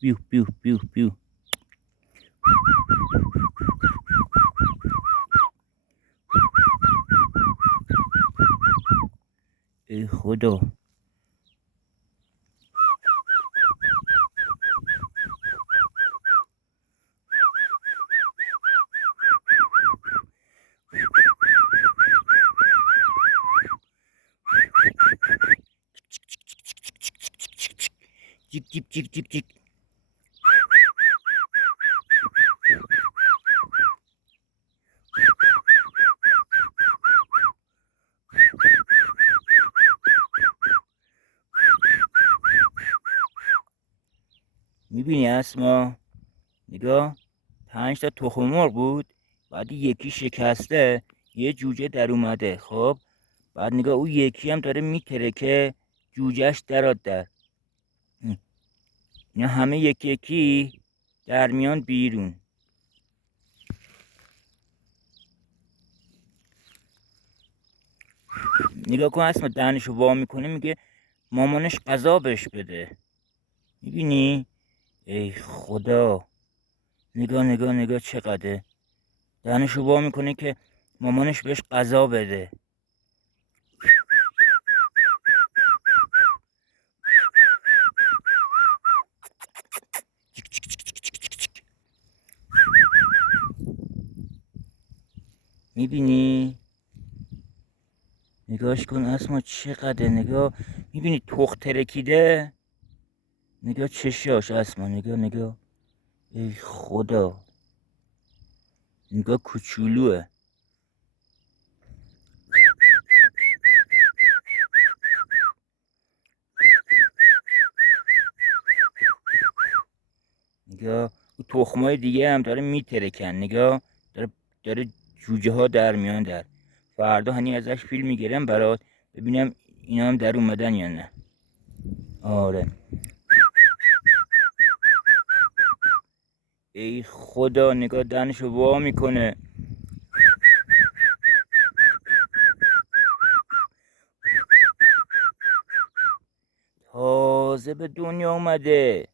بیو بیو بیو بیو. ای خدا. جیک جیک جیک جیک جیک. میبینی اسما؟ نگاه، 5 تا تخم مرغ بود، بعد یکی شکسته، یه جوجه در اومده. خب بعد نگاه اون یکی هم داره میترکه، جوجهش درات در. اینا همه یکی یکی در میان بیرون. نگاه کن اسما دهنشو وا میکنه، میگه مامانش غذا بهش بده. میبینی؟ ای خدا. نگاه نگاه نگاه چقدره. دهنشو وا میکنه که مامانش بهش غذا بده. میبینی؟ نگاهش کن اسما چقدره. نگاه، میبینی تخت ترکیده؟ نگاه چشاش اسما، نگاه نگاه. ای خدا. نگاه کوچولوه. نگاه او تخمای دیگه هم داره میترکن. نگاه داره جوجه ها در میان در. فردا هنی ازش فیلم میگیرم برات، ببینم اینا هم در اومدن یا نه. آره. ای خدا. نگاه دهنشو وا میکنه. تازه به دنیا اومده.